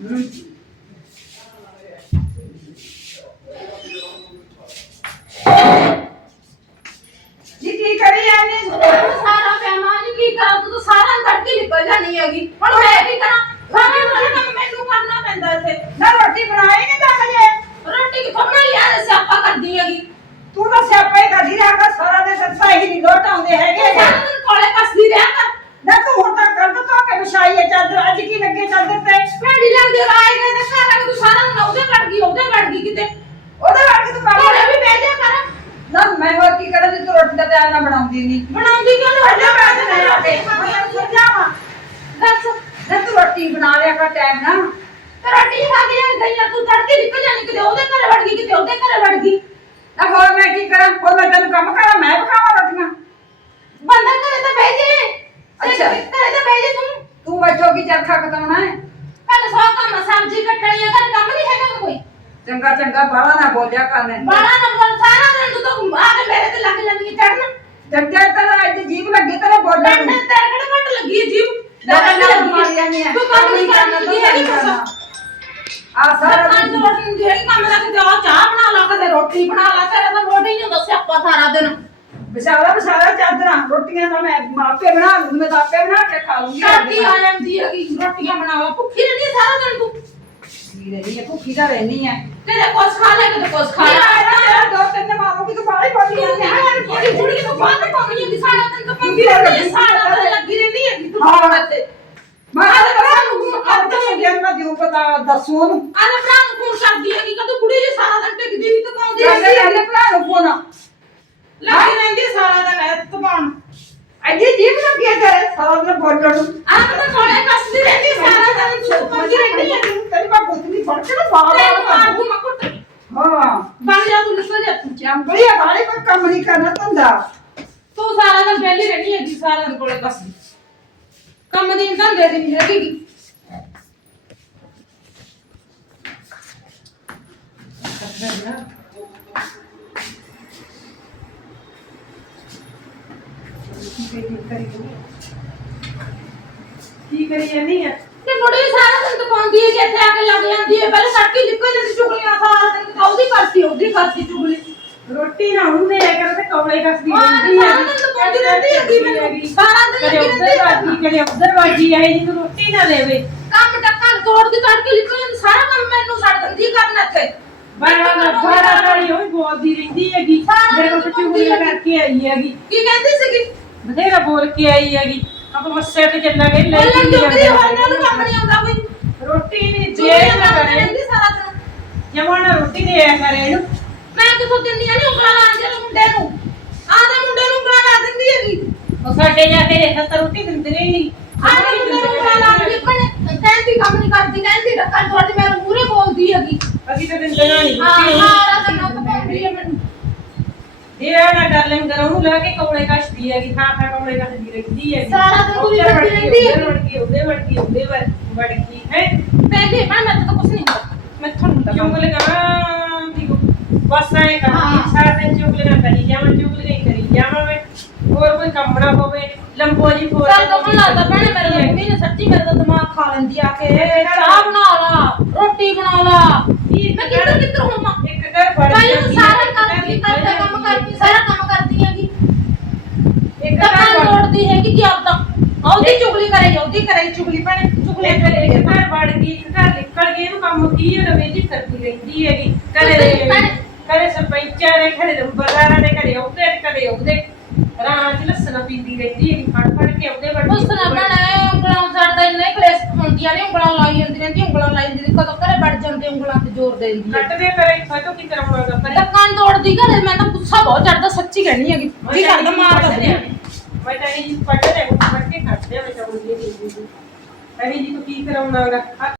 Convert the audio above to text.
ਹੂੰ ਜੀ ਕੀ ਕਰੀ ਜਾਂਦੀ ਤੈਨੂੰ ਸਾਰਾ ਪੈਮਾ ਜੀ ਕੀ ਕਰਾਂ? ਤੂੰ ਤਾਂ ਸਾਰਾ ਅੰਦਰ ਕੇ ਨਿਕਲ ਜਾਣੀ ਹੈਗੀ। ਹੁਣ ਮੈਂ ਕੀ ਕਰਾਂ? ਸਾਰਾ ਸਾਰਾ ਕੰਮ ਮੈਨੂੰ ਕਰਨਾ ਪੈਂਦਾ ਇੱਥੇ। ਨਾ ਰੋਟੀ ਬਣਾਈ ਨਹੀਂ ਤਾਂ ਹਜੇ। ਰੋਟੀ ਕਿੱਥੋਂ ਬਣਾਈ ਯਾਰ ਸਿਆਪਾ ਕਰਦੀ ਹੈਗੀ। ਤੂੰ ਤਾਂ ਸਿਆਪਾ ਹੀ ਕਰਦੀ ਰਿਹਾ ਸਾਰਾ ਦਿਨ ਸੱਸਾ ਹੀ ਨਹੀਂ ਲੋਟ ਆਉਂਦੇ ਹੈਗੇ ਸਾਰਾ ਦਿਨ ਕੋਲੇ ਕੱਸਦੀ ਰਿਹਾ ਕਰ ਨਾ ਤੂੰ ਹੁਣ ਤਾਂ ਕਰ ਤਾ ਕੇ ਵਿਛਾਈ ਹੈ ਚਾਦਰ ਅੱਜ ਕੀ ਲੱਗੇ ਚਾਦਰ ਤੇ ਭੈੜੀ ਲੱਗਦੀ ਆਏ ਗਏ ਤੇ ਘਰ ਆ ਕੇ ਤੂੰ ਸਾਰਾ ਦਿਨ ਉਹਦੇ ਵੜ ਗਈ ਉਹਦੇ ਵੜ ਗਈ ਕਿਤੇ ਉਹਦੇ ਵਰਗੇ ਤੂੰ ਕੰਮ ਕੋਲੇ ਵੀ ਬਹਿ ਜਾ ਕਰ ਨਾ ਮੈਂ ਹੋਰ ਕੀ ਕਰਾਂ ਜੇ ਤੂੰ ਰੋਟੀ ਦਾ ਟਾਈਮ ਨਾ ਬਣਾਉਂਦੀ ਨਹੀਂ। ਬਣਾਉਂਦੀ ਕਿਉਂ ਨਹੀਂ? ਵੱਡੇ ਵੱਡੇ ਮੈਂ ਤੇ ਰੋਟੀ ਰੋਟੀ ਸਮਝਾਵਾ ਦੱਸ ਨਾ ਤੂੰ ਰੋਟੀ ਬਣਾ ਲਿਆ ਕਰ ਟਾਈਮ ਨਾ ਤੇ ਰੋਟੀ ਖਾ ਕੇ ਜਾਂ ਗਈ ਨਾ ਤੂੰ ਤੜਕੇ ਨਿਕਲ ਜਾਣੀ ਕਿਤੇ ਉਹਦੇ ਘਰ ਵੜ ਗਈ ਕਿਤੇ ਉਹਦੇ ਘਰ ਵੜ ਗਈ। ਨਾ ਹੋਰ ਮੈਂ ਕੀ ਕਰਾਂ? ਹੋਰ ਮੈਂ ਤੈਨੂੰ ਕੰਮ ਕਰਾਂ ਮੈਂ ਪਕਾਵਾਂ ਰੋਟੀਆਂ? ਬੰਦਾ ਘਰੇ ਤਾਂ ਬਹਿ ਜੇ। ਅੱਛਾ। ਘਰੇ ਤਾਂ ਬਹਿ ਜੇ ਤੂੰ। ਤੂੰ ਬੈਠੋ ਕੀ ਚਰਖਾ ਕਟਾਉਣਾ ਹੈ। ਕੱਲ ਸੌ ਕੰਮ ਸਬਜ਼ੀ ਕੱਟਣੀ ਹੈ ਘਰ ਕੰਮ ਨਹੀਂ ਹੈਗਾ ਕੋਈ। ਚੰਗਾ ਚੰਗਾ ਬਾਹਲਾ ਨਾ ਬੋਲਿਆ ਕਰਨੇ ਬਾਲਾ ਨੰਬਰ ਸਾਰਾ ਦਿਨ ਤੂੰ ਤਾਂ ਆ ਕੇ ਮੇਰੇ ਤੇ ਲੱਗ ਜਾਂਦੀ ਹੈ ਚੜਨ ਜੱਜਾ ਤੇਰਾ ਅੱਜ ਜੀਭ ਲੱਗੀ ਤੇਰੇ ਬੋਲਣ ਡੰਡੇ ਨੂੰ ਤੇਰੇ ਕਿਹੜੇ ਘੱਟ ਲੱਗੀ ਹੈ ਜੀਵ ਨਾ ਲੱਗੀ ਨਾ ਲੱਗੀ ਮਾਰੀ ਜਾਂਦੀ ਹੈ ਤੂੰ ਕੰਮ ਨਹੀਂ ਕਰਨਾ ਆ ਸਾਰਾ ਸਾਰਾ ਦਿਨ ਰੋਟੀ ਨਹੀਂ ਦੇਗੀ ਕੰਮ ਕਿਤੇ ਆ ਚਾਹ ਬਣਾ ਲਾ ਕਦੇ ਰੋਟੀ ਬਣਾ ਲਾ ਤੇਰਾ ਤਾਂ ਰੋਟੀ ਨਹੀਂ ਹੁੰਦਾ ਸਿਆਪਾ ਸਾਰਾ ਦਿਨ। ਵਿਸ਼ਾਲਾ ਵਿਸ਼ਾਲਾ ਚਾਦਰਾਂ ਰੋਟੀਆਂ ਤਾਂ ਮੈਂ ਆਪੇ ਬਣਾ ਲੂੰ ਮੈਂ ਤਾਂ ਆਪੇ ਬਣਾ ਕੇ ਖਾ ਲੂੰਗੀ ਰਾਤੀ ਆ? ਜਾਂਦੀ ਹੈਗੀ ਰੋਟੀਆਂ ਬਣਾ ਲਾ ਭੁੱਖੀ ਰਹਿੰਦੀ ਹੈ ਸਾਰਾ ਦਿਨ ਤੂੰ। ਕੀ ਰਹੀ ਹੈ ਭੁੱਖੀ ਤਾਂ ਰਹਿਣੀ ਹੈ ਕਦੇ ਕੁਛ ਖਾ ਲੈ ਕਦੇ ਕੁਛ ਖਾ ਮੇਰਾ ਲੈ ਤੇਰਾ ਦੋ ਤਿੰਨ ਮਾਰੂਗੀ ਤੂੰ ਬਾਹਲੀ ਜਾਂਦੀ ਯਾਰ ਥੋੜੀ ਥੋੜੀ ਤੋਂ ਬਾਅਦ ਪੰਮੀ ਦੀ ਸਾਰਾ ਦਿਨ ਤਾਂ ਪੰਮੀ ਰਹਿੰਦੀ ਹੈ ਸਾਰਾ ਦਿਨ ਲੱਗੀ ਰਹਿੰਦੀ ਹੈ ਤੂੰ ਹਾਂ। ਮੈਂ ਤਾਂ ਨੂੰ ਅੱਧ ਮੁੰਡਿਆਂ ਨੂੰ ਮੈਂ ਦਿਉ ਪਤਾ ਦੱਸੂ ਉਹਨੂੰ। ਆਲੇ ਭਰਾ ਨੂੰ ਫੋਨ ਕਰਦੀ ਹੈ ਕਿ ਕਦੋਂ ਬੁੜੀ ਜੀ ਸਾਰਾ ਦਿਨ ਟਿਕਦੀ ਨਹੀਂ ਤਕਾਉਂਦੀ ਜਾਂਦੇ ਰਹਿੰਦੀ ਹੈ ਜਾਂਦੇ ਭਰਾ ਨੂੰ ਫੋਨ। ਲੱਗੀ ਰਹਿੰਦੀ ਹੈ ਸਾਰਾ ਦਿਨ ਐ ਤਕਾਉਣ ਐਡੀ ਜੀਭ ਲੱਗੀ ਹੈ ਤੇਰੇ ਸਾਰਾ ਦਿਨ ਬੋਲਣ ਨੂੰ। ਆਪ ਤਾਂ ਕੋਲੇ ਕੱਸਦੀ ਰਹਿੰਦੀ ਹੈ ਸਾਰਾ ਦਿਨ ਤੂੰ ਤਕਾਉਂਦੀ ਰਹਿੰਦੀ ਹੈ ਤੇਰੀ ਮੈਂ ਪੁੱਤਰੀ ਫੜ ਕੇ ਨਾ ਬਾਹਰ ਤੈਨੂੰ ਮਾਰ ਦੂੰ ਮੈਂ ਕੁੱਟ ਹਾਂ। ਬਣ ਜਾ ਤੂੰ ਨਿਕਲ ਜਾ ਤੂੰ। ਚੰਬੜੀ ਬਾਹਲੀ ਕੋਈ ਕੰਮ ਨਹੀਂ ਕਰਨਾ ਧੰਦਾ। ਤੂੰ ਸਾਰਾ ਦਿਨ ਵਿਹਲੀ ਰਹਿਣੀ ਹੈਗੀ ਸਾਰਾ ਦਿਨ ਕੋਲੇ ਕੱਸਦੀ। ਕੰਮ ਦੀ ਧੰਦੇ ਦੀ ਨਹੀਂ ਹੈਗੀ। ਕੀ ਕਰੀ ਜਾਨੀ ਆ? ਤੇ ਬੁੜੀ ਸਾਰਾ ਦਿਨ ਤਕਾਉਂਦੀ ਹੈ ਕਿ ਇੱਥੇ ਆ ਕੇ ਲੱਗ ਜਾਂਦੀ ਹੈ ਪਹਿਲੇ ਸੜਕੀ ਨਿਕਲ ਜਾਂਦੀ ਚੁਗਲੀਆਂ ਸਾਰਾ ਦਿਨ ਤਾਂ ਉਹਦੀ ਕਰਦੀ ਉਹਦੀ ਕਰਦੀ ਚੁਗਲੀ। ਰੋਟੀ ਨਾ ਹੁੰਦੇ ਆ ਕਰ ਤੇ ਕੌਲੇ ਕੱਸਦੀ ਹਾਂ, ਸਾਰਾ ਦਿਨ ਤਕਾਉਂਦੀ ਰਹਿੰਦੀ ਹੈਗੀ ਮੈਨੂੰ। ਸਾਰਾ ਦਿਨ ਕਦੇ ਲੱਗੀ ਉੱਧਰ ਰਹਿੰਦੀ ਬਾਜੀ ਕਦੇ ਉੱਧਰ ਬਾਜੀ ਆਈ ਜੀ ਤੂੰ ਰੋਟੀ ਨਾ ਦੇਵੇ। ਕੰਮ ਟੱਕਾ ਤੋੜਦੀ ਤੜਕੇ ਨਿਕਲ ਜਾਂਦੀ ਸਾਰਾ ਕੰਮ ਮੈਨੂੰ ਛੱਡ ਦਿੰਦੀ ਕਰਨ ਇੱਥੇ। ਬਾਰਾ ਬਾਰਾ ਵਾਲੀ ਉਹ ਬੋਲਦੀ ਰਹਿੰਦੀ ਹੈਗੀ। ਮੇਰੇ ਕੋਲ ਦਿਨ ਚੁਗਲੀ ਬੋਲਦੀ ਕਰਕੇ ਆਈ ਹੈਗੀ। ਕੀ ਕਹਿੰਦੀ ਸੀਗੀ? ਬਥੇਰਾ ਬੋਲ ਕੇ ਆਈ ਹੈਗੀ। ਆਪਾਂ ਮੱਸੇ ਤੇ ਚੱਲਾਂਗੇ ਲੈ ਕੇ ਜਾਂਦੇ ਨਹੀਂ ਕੋਈ। ਰੋਟੀ ਨਹੀਂ ਚੁਗਲੀਆਂ ਨਾ ਕਰੇ। ਰਹਿੰਦੀ ਸਾਰਾ ਦਿਨ। ਜਮਾਂ ਨਾ ਰੋਟੀ ਦੇ ਆ ਕਰੇ ਇਹਨੂੰ। ਮੈਂ ਕਿਥੋਂ ਦਿੰਦੀ ਆ? ਨੀ ਉਂਗਲਾਂ ਲਾਣ ਦੇ ਮੁੰਡੇ ਨੂੰ। ਆਹ ਮੁੰਡੇ ਨੂੰ ਉਂਗਲਾਂ ਲਾ ਦਿੰਦੀ ਹੈਗੀ। ਉਹ ਸਾਡੇ ਜਾ ਕੇ ਦੇਖਾ ਤਾਂ ਰੋਟੀ ਦਿੰਦੇ ਨਹੀਂ ਆਹ ਮੁੰਡੇ ਨੂੰ ਉਂਗਲਾਂ ਲਾਣ ਦੀ ਭਣੇ ਕਹਿੰਦੀ ਕੰਮ ਨਹੀਂ ਕਰਦੀ ਕਹਿੰਦੀ ਰੱਖਣ ਤੁਹਾਡੀ ਮੇਰੇ ਮੂਹਰੇ ਬੋਲਦੀ ਹੈਗੀ। ਅਸੀਂ ਤਾਂ ਦਿੰਦੇ ਨਾ ਨਹੀਂ ਹਾਂ ਰੋਟੀ ਸਾਰਾ ਦਿਨ ਉਹ ਪਾਉਂਦੀ ਹੈ ਮੈਨੂੰ ਇਹ ਨਾ ਕਰ ਲੈ ਕਰ ਉਹਨੂੰ ਲਾ ਕੇ ਕੌਲੇ ਕੱਸ਼ਦੀ ਹੈਗੀ ਥਾਂ ਥਾਂ ਕੌਲੇ ਕੱਸ਼ਦੀ ਰਹਿੰਦੀ ਹੈਗੀ ਸਾਰਾ ਦਿਨ ਪੂਰੀ ਉੱਧਰ ਕਰਦੀ ਵੜ ਗਈ, ਰਹਿੰਦੀ ਉੱਧਰ ਵੜ ਗਈ ਉਹਦੇ ਵੜ ਗਈ ਉਹਦੇ ਵੜ ਵੜ ਗਈ ਹੈ ਪਹਿਲੇ ਮੈਂ ਮੈਂ ਤਾਂ ਕੁਝ ਨਹੀਂ ਹੁੰਦਾ ਮੈਂ ਤੁਹਾਨੂੰ ਤਾਂ ਚੁਗਲ ਕਰਾਂ ਦੀ ਬਸ ਐ ਕਰਦੀ ਹਾਂ। ਸਾਰਾ ਦਿਨ ਚੁਗਲ ਨਾ ਕਰੀ ਜਾਵਾਂ ਚੁਗਲ ਨਹੀਂ ਕਰੀ ਜਾਵਾਂ ਮੈਂ ਹੋਰ ਕੋਈ ਕੰਮ ਨਾ ਹੋਵੇ ਲੰਬੋ ਜੀ ਫੋਰ ਚੱਲ ਦੁੱਖ ਲੱਗਦਾ ਭੈਣੇ ਮੇਰੇ ਤਾਂ ਮੰਮੀ ਨੇ ਸੱਚੀ ਮੇਰੇ ਦਾ ਦਿਮਾਗ ਖਾ ਲੈਂਦੀ ਆ ਕੇ ਚਾਹ ਬਣਾ ਲਾ ਰੋਟੀ ਬਣਾ ਲਾ ਮੈਂ ਕਿੱਧਰ ਕਿੱਧਰ ਹੋਵਾਂ ਇੱਕ ਘਰ ਫੜ ਭਾਈ ਜਾਂਦੀ ਉਹ ਸਾਰਾ ਹੈ, ਕਰਦੀ ਇੱਕ ਕਰਦਾ ਘਰ ਕੰਮ ਕਰਦੀ ਸਾਰਾ ਕੰਮ ਕਰਦੀ ਹੈਗੀ ਇੱਕ ਤਾਂ ਘਰ ਮੈਂ ਫੜ- ਲੋੜਦੀ ਹੈਗੀ ਕਿ ਆਪ ਤਾਂ ਉਹਦੀ ਚੁਗਲੀ ਕਰੇ ਉਹਦੀ ਕਰੇ ਚੁਗਲੀ ਭੈਣੇ ਚੁਗਲੀ ਇੱਕ ਕਰੇ ਇੱਕ ਘਰ ਵੜ ਗਈ ਇੱਕ ਘਰ ਨਿਕਲ ਗਈ ਇਹਨੂੰ ਕੰਮ ਕੀ ਹੈ? ਰਵੇ ਜੀ ਕਰਦੀ ਰਹਿੰਦੀ ਹੈਗੀ। ਕਦੇ ਕਦੇ ਸਰਪੰਚਾਂ ਦੇ ਘਰੇ ਨੰਬਰਦਾਰਾਂ ਦੇ ਘਰੇ ਉਹਦੇ ਕਦੇ ਉਹਦੇ ਰਾਹ ਚ ਲੱਸਣਾ ਪੀਂਦੀ ਰਹਿੰਦੀ ਹੈਗੀ ਫੜ ਫੜ ਕੇ ਉਹਦੇ ਵੜ ਉਸ ਤਰ੍ਹਾਂ ਭੈਣੇ ਉਂਗਲਾਂ ਛੱਡਦਾ ਇੰਨੇ ਕਲੇਸ਼ ਹੁੰਦੀਆਂ ਨੇ ਉਂਗਲਾਂ ਲਾਈ ਜਾਂਦੀ ਰਹਿੰਦੀ ਉਂਗਲਾਂ ਲਾਈ ਜਾਂਦੀ ਕਦੋਂ ਘਰੇ ਵੜ ਜਾਂਦੇ ਉਂਗਲਾਂ ਤੇ ਜ਼ੋਰ ਦੇ ਦਿੰਦੀ ਹੈ। ਕੱਟ ਦੇ ਕਰੇ ਫਟੋ ਕੀ ਤਰ੍ਹਾਂ ਹੋਣਾ ਕਰੇ ਟੱਕਾਂ ਤੋੜਦੀ ਘਰੇ ਮੈਂ ਤਾਂ ਗੁੱਸਾ ਬਹੁਤ ਚੜਦਾ ਸੱਚੀ ਕਹਿਣੀ ਹੈਗੀ। ਜੀ ਕਰਦਾ ਮਾਰ ਦਿੰਦੀ ਮੈਂ ਤਾਂ ਇਹ ਪੜ੍ਹਦੇ ਹੁਣ ਪੜ੍ਹ ਕੇ ਕੱਟਦੇ ਮੈਂ ਤਾਂ ਬੋਲੀ ਨਹੀਂ ਜੀ ਅਰੇ ਜੀ ਤੂੰ ਕੀ ਕਰਾਉਣਾਗਾ